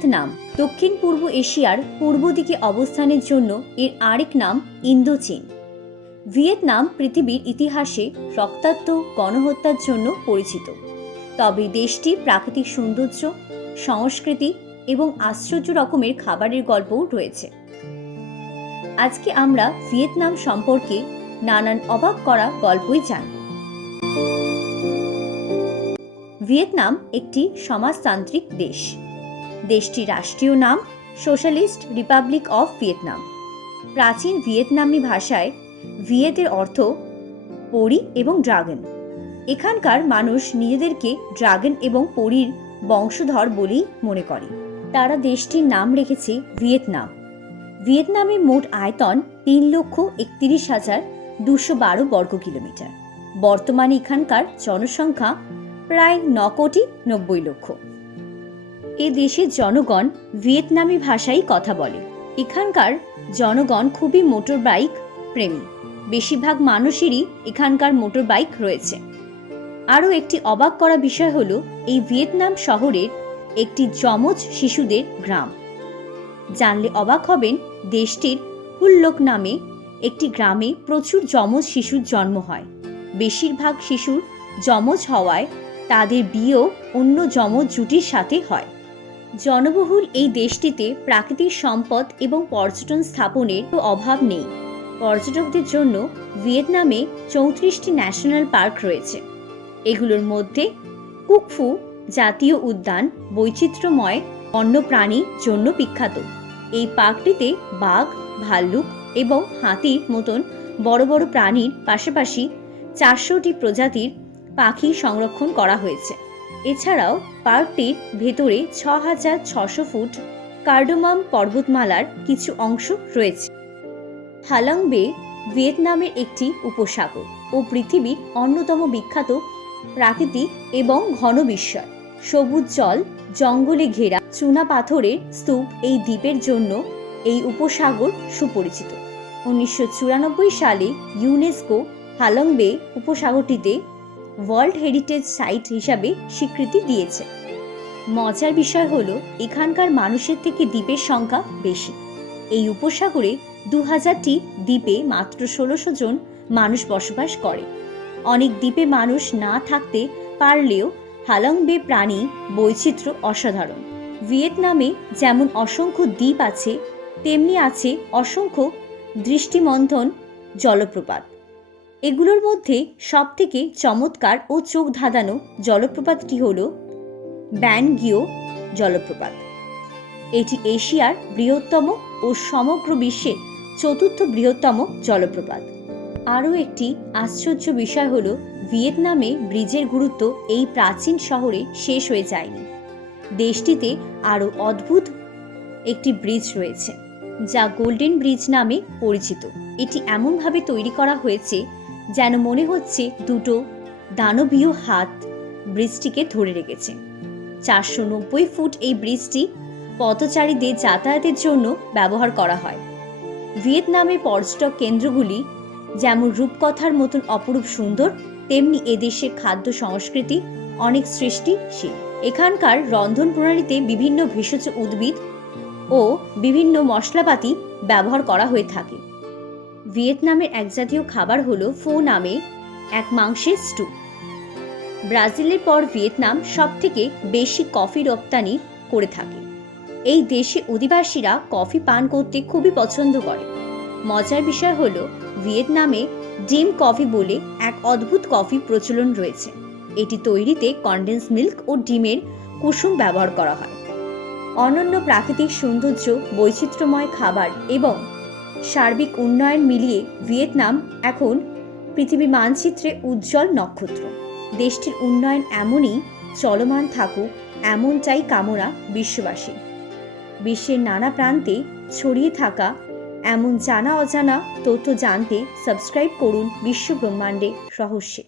Vietnam দক্ষিণ পূর্ব এশিয়ার পূর্ব দিকে অবস্থানের জন্য এর আরেক নাম ইন্দোচীন। ভিয়েতনাম পৃথিবীর ইতিহাসে রক্তাক্ত গণহত্যার জন্য পরিচিত। তবে দেশটি প্রাকৃতিক সৌন্দর্য, সংস্কৃতি এবং আশ্চর্য রকমের খাবারের গল্পও রয়েছে। আজকে আমরা ভিয়েতনাম সম্পর্কে নানান অবাক করা গল্পই জানব। ভিয়েতনাম একটি সমাজতান্ত্রিক দেশ। দেশটির রাষ্ট্রীয় নাম সোশ্যালিস্ট রিপাবলিক অফ ভিয়েতনাম। প্রাচীন ভিয়েতনামি ভাষায় ভিয়েতের অর্থ পরি এবং ড্রাগন। এখানকার মানুষ নিজেদেরকে ড্রাগন এবং পরীর বংশধর বলেই মনে করে। তারা দেশটির নাম রেখেছে ভিয়েতনাম। ভিয়েতনামের মোট আয়তন তিন লক্ষ একত্রিশ হাজার দুশো বারো বর্গ কিলোমিটার। বর্তমানে এখানকার জনসংখ্যা প্রায় ন কোটি নব্বই লক্ষ। এ দেশের জনগণ ভিয়েতনামি ভাষায় কথা বলে। এখানকার জনগণ খুবই মোটর বাইক প্রেমী। বেশিরভাগ মানুষেরই এখানকার মোটর বাইক রয়েছে। আরও একটি অবাক করা বিষয় হলো, এই ভিয়েতনাম শহরের একটি যমজ শিশুদের গ্রাম। জানলে অবাক হবেন, দেশটির হুল্লোক নামে একটি গ্রামে প্রচুর যমজ শিশুর জন্ম হয়। বেশিরভাগ শিশুর যমজ হওয়ায় তাদের বিয়েও অন্য যমজ জুটির সাথে হয়। জনবহুল এই দেশটিতে প্রাকৃতিক সম্পদ এবং পর্যটন স্থাপনের অভাব নেই। পর্যটকদের জন্য ভিয়েতনামে চৌত্রিশটি ন্যাশনাল পার্ক রয়েছে। এগুলোর মধ্যে কুকফু জাতীয় উদ্যান বৈচিত্র্যময় বন্যপ্রাণীর জন্য বিখ্যাত। এই পার্কটিতে বাঘ, ভাল্লুক এবং হাতির মতন বড় বড় প্রাণীর পাশাপাশি চারশোটি প্রজাতির পাখি সংরক্ষণ করা হয়েছে। এছাড়াও পার্কটির ভেতরে ছ হাজার ছশো ফুট কার্ডোমাম পর্বতমালার কিছু অংশ রয়েছে। হালাং বে ভিয়েতনামের একটি উপসাগর ও পৃথিবীর অন্যতম বিখ্যাত প্রাকৃতিক এবং ঘন বিস্ময়। সবুজ জল, জঙ্গলে ঘেরা চুনা পাথরের স্তূপ এই দ্বীপের জন্য এই উপসাগর সুপরিচিত। উনিশশো চুরানব্বই সালে ইউনেস্কো হালং বে উপসাগরটিতে ওয়ার্ল্ড হেরিটেজ সাইট হিসাবে স্বীকৃতি দিয়েছে। মজার বিষয় হল, এখানকার মানুষের থেকে দ্বীপের সংখ্যা বেশি। এই উপসাগরে দু হাজারটি দ্বীপে মাত্র ষোলোশো জন মানুষ বসবাস করে। অনেক দ্বীপে মানুষ না থাকতে পারলেও হালং বে প্রাণী বৈচিত্র্য অসাধারণ। ভিয়েতনামে যেমন অসংখ্য দ্বীপ আছে, তেমনি আছে অসংখ্য দৃষ্টিমন্থন জলপ্রপাত। এগুলোর মধ্যে সবথেকে চমৎকার ও চোখ ধাঁধানো জলপ্রপাতটি হল ব্যানগিও জলপ্রপাত। এটি এশিয়ার বৃহত্তম ও সমগ্র বিশ্বের চতুর্থ বৃহত্তম জলপ্রপাত। আরও একটি আশ্চর্য বিষয় হল, ভিয়েতনামে ব্রিজের গুরুত্ব এই প্রাচীন শহরে শেষ হয়ে যায়নি। দেশটিতে আরও অদ্ভুত একটি ব্রিজ রয়েছে, যা গোল্ডেন ব্রিজ নামে পরিচিত। এটি এমনভাবে তৈরি করা হয়েছে যেন মনে হচ্ছে দুটো দানবীয় হাত ব্রিজটিকে ধরে রেখেছে। চারশো নব্বই ফুট এই ব্রিজটি পথচারীদের যাতায়াতের জন্য ব্যবহার করা হয়। ভিয়েতনামের পর্যটক কেন্দ্রগুলি যেমন রূপকথার মতন অপরূপ সুন্দর, তেমনি এদেশের খাদ্য সংস্কৃতি অনেক সৃষ্টিশীল। এখানকার রন্ধন প্রণালীতে বিভিন্ন ভেষজ উদ্ভিদ ও বিভিন্ন মশলাপাতি ব্যবহার করা হয়ে থাকে। ভিয়েতনামের এক জাতীয় খাবার হলো ফো নামে এক মাংসের স্টু। ব্রাজিলের পর ভিয়েতনাম সবথেকে বেশি কফি রপ্তানি করে থাকে। এই দেশে অধিবাসীরা কফি পান করতে খুবই পছন্দ করে। মজার বিষয় হল ভিয়েতনামে ডিম কফি বলে এক অদ্ভুত কফি প্রচলন রয়েছে। এটি তৈরিতে কন্ডেন্স মিল্ক ও ডিমের কুসুম ব্যবহার করা হয়। অনন্য প্রাকৃতিক সৌন্দর্য, বৈচিত্র্যময় খাবার এবং সার্বিক উন্নয়ন মিলিয়ে ভিয়েতনাম এখন পৃথিবী মানচিত্রে উজ্জ্বল নক্ষত্র। দেশটির উন্নয়ন এমনই চলমান থাকুক এমন চাই কামনা বিশ্ববাসী বিশ্বের নানা প্রান্তে ছড়িয়ে থাকা এমন জানা অজানা তথ্য জানতে সাবস্ক্রাইব করুন বিশ্ব ব্রহ্মাণ্ডে রহস্যে।